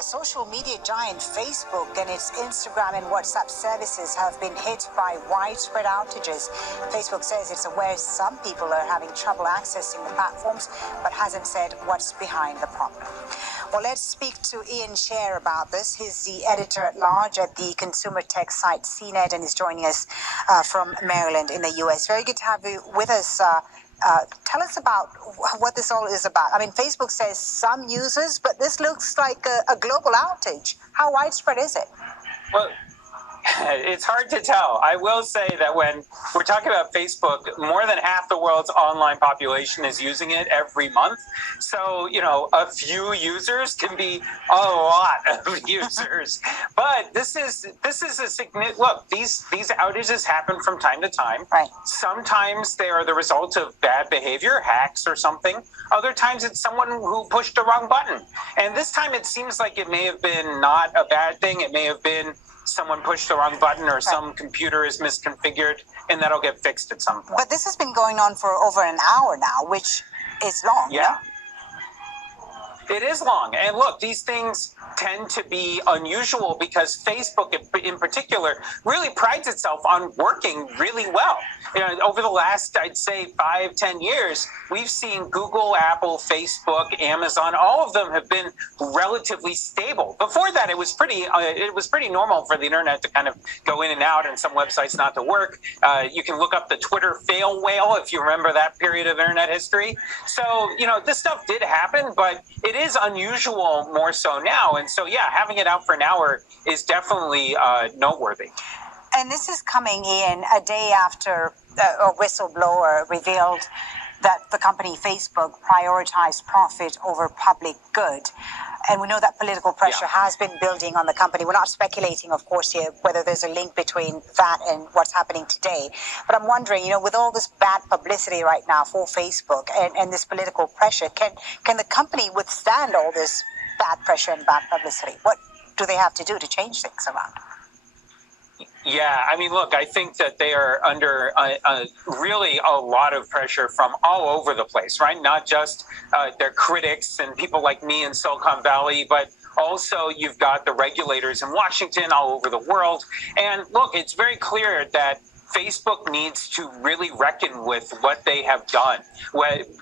Social media giant Facebook and its Instagram and WhatsApp services have been hit by widespread outages. Facebook says it's aware some people are having trouble accessing the platforms, but hasn't said what's behind the problem. Well, let's speak to Ian Scher about this. He's the editor-at-large at the consumer tech site CNET and is joining us from Maryland in the U.S. Very good to have you with us. Tell us about what this all is about. I mean, Facebook says some users, but this looks like a global outage. How widespread is it? Well, it's hard to tell. I will say that when we're talking about Facebook, more than half the world's online population is using it every month. So, a few users can be a lot of users. But this is a significant look. These outages happen from time to time. Right. Sometimes they are the result of bad behavior, hacks or something. Other times it's someone who pushed the wrong button. And this time it seems like it may have been not a bad thing. It may have been someone pushed the wrong button or some computer is misconfigured, and that'll get fixed at some point. But this has been going on for over an hour now, which is long. Yeah. It is long. And look, these things tend to be unusual because Facebook in particular really prides itself on working really well. Over the last, I'd say 5-10 years, we've seen Google, Apple, Facebook, Amazon, all of them have been relatively stable. Before that, it was pretty normal for the internet to kind of go in and out and some websites not to work. You can look up the Twitter fail whale if you remember that period of internet history. So, this stuff did happen, but it is unusual more so now. And so, yeah, having it out for an hour is definitely noteworthy. And this is coming in a day after a whistleblower revealed that the company Facebook prioritized profit over public good. And we know that political pressure has been building on the company. We're not speculating, of course, here whether there's a link between that and what's happening today. But I'm wondering, with all this bad publicity right now for Facebook and this political pressure, can the company withstand all this bad pressure and bad publicity? What do they have to do to change things around? Yeah, I mean, look, I think that they are under really a lot of pressure from all over the place, right? Not just their critics and people like me in Silicon Valley, but also you've got the regulators in Washington, all over the world. And look, it's very clear that Facebook needs to really reckon with what they have done,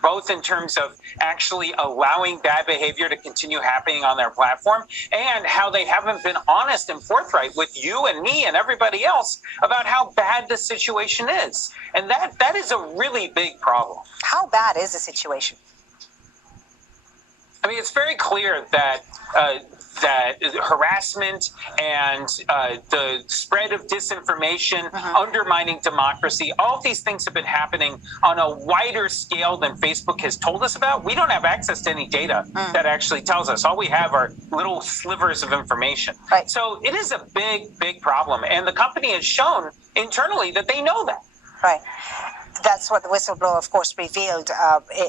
both in terms of actually allowing bad behavior to continue happening on their platform and how they haven't been honest and forthright with you and me and everybody else about how bad the situation is. And that is a really big problem. How bad is the situation? I mean, it's very clear that harassment and the spread of disinformation, undermining democracy, all of these things have been happening on a wider scale than Facebook has told us about. We don't have access to any data that actually tells us. All we have are little slivers of information. Right. So it is a big, big problem. And the company has shown internally that they know that. Right. That's what the whistleblower, of course, revealed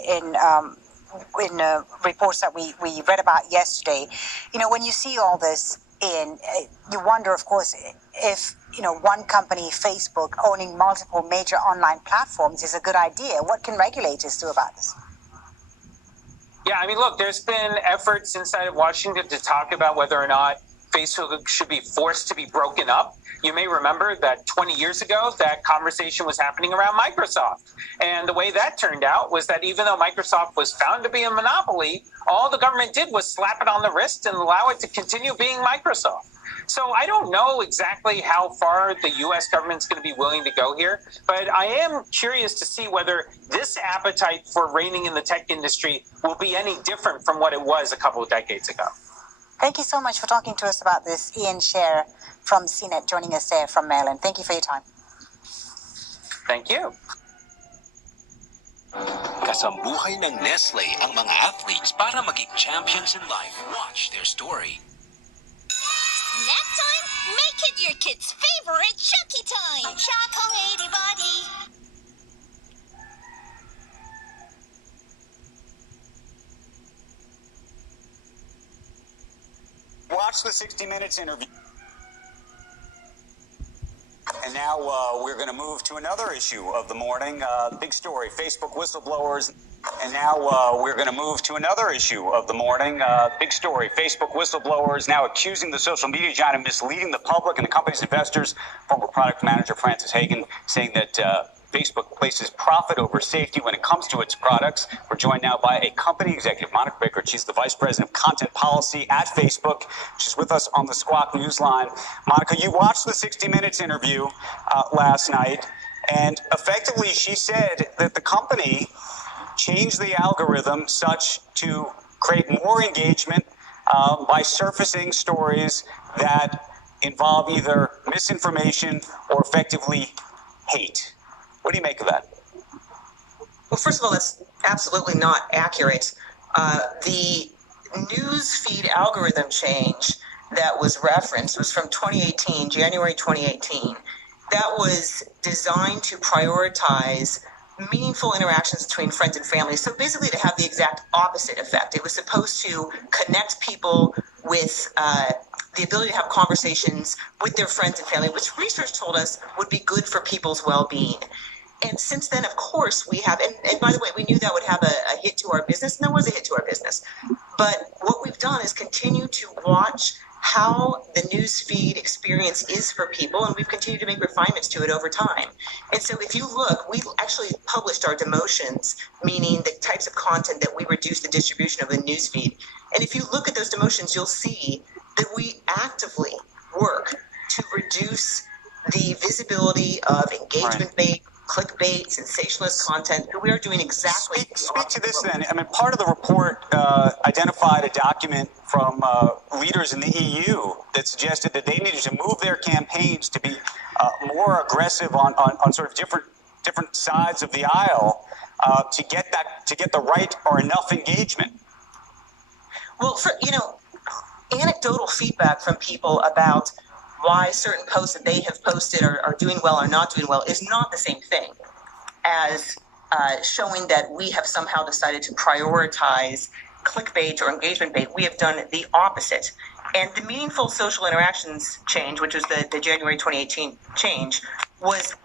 in reports that we read about yesterday. When you see all this you wonder, of course, if one company, Facebook, owning multiple major online platforms is a good idea. What can regulators do about this? Yeah, I mean, look, there's been efforts inside of Washington to talk about whether or not Facebook should be forced to be broken up. You may remember that 20 years ago, that conversation was happening around Microsoft. And the way that turned out was that even though Microsoft was found to be a monopoly, all the government did was slap it on the wrist and allow it to continue being Microsoft. So I don't know exactly how far the U.S. government's going to be willing to go here, but I am curious to see whether this appetite for reigning in the tech industry will be any different from what it was a couple of decades ago. Thank you so much for talking to us about this. Ian Scher from CNET joining us there from Maryland. Thank you for your time. Thank you. Kasambuhay ng Nestle ang mga athletes para maging champions in life. Watch their story. Snack time? Make it your kid's favorite Chucky time. Choco Lady Body. Watch the 60 Minutes interview. And now we're going to move to another issue of the morning. Big story. Facebook whistleblowers And now we're going to move to another issue of the morning. Big story. Facebook whistleblowers now accusing the social media giant of misleading the public and the company's investors. Former product manager Frances Hagen saying that Facebook places profit over safety when it comes to its products. We're joined now by a company executive, Monica Baker. She's the vice president of content policy at Facebook. She's with us on the Squawk Newsline. Monica, you watched the 60 Minutes interview last night, and effectively she said that the company changed the algorithm such to create more engagement by surfacing stories that involve either misinformation or effectively hate. What do you make of that? Well, first of all, that's absolutely not accurate. The news feed algorithm change that was referenced was from 2018, January 2018. That was designed to prioritize meaningful interactions between friends and family. So basically to have the exact opposite effect. It was supposed to connect people with the ability to have conversations with their friends and family, which research told us would be good for people's well-being. And since then, of course, we have, and by the way, we knew that would have a hit to our business, and there was a hit to our business. But what we've done is continue to watch how the news feed experience is for people, and we've continued to make refinements to it over time. And so if you look, we actually published our demotions, meaning the types of content that we reduce the distribution of the news feed. And if you look at those demotions, you'll see that we actively work to reduce the visibility of engagement-based, clickbait, sensationalist content. We are doing exactly. Speak to this then. I mean, part of the report identified a document from leaders in the EU that suggested that they needed to move their campaigns to be more aggressive on sort of different sides of the aisle to get the right or enough engagement. Well, anecdotal feedback from people about why certain posts that they have posted are doing well or not doing well is not the same thing as showing that we have somehow decided to prioritize clickbait or engagement bait. We have done the opposite. And the meaningful social interactions change, which was the January 2018 change, was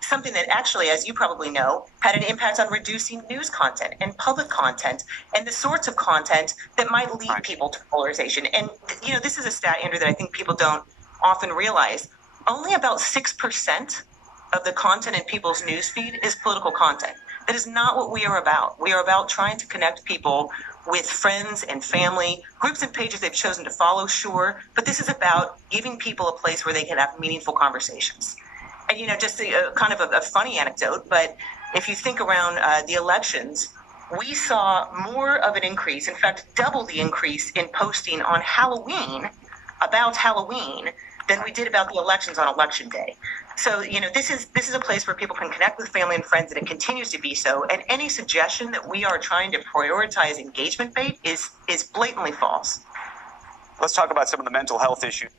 something that actually, as you probably know, had an impact on reducing news content and public content and the sorts of content that might lead people to polarization. And, this is a stat, Andrew, that I think people don't often realize. Only about 6% of the content in people's newsfeed is political content. That is not what we are about. We are about trying to connect people with friends and family, groups and pages they've chosen to follow, sure, but this is about giving people a place where they can have meaningful conversations. And, just kind of a funny anecdote, but if you think around the elections, we saw more of an increase, in fact, double the increase in posting on Halloween about Halloween than we did about the elections on election day. So, this is a place where people can connect with family and friends, and it continues to be so. And any suggestion that we are trying to prioritize engagement bait is blatantly false. Let's talk about some of the mental health issues.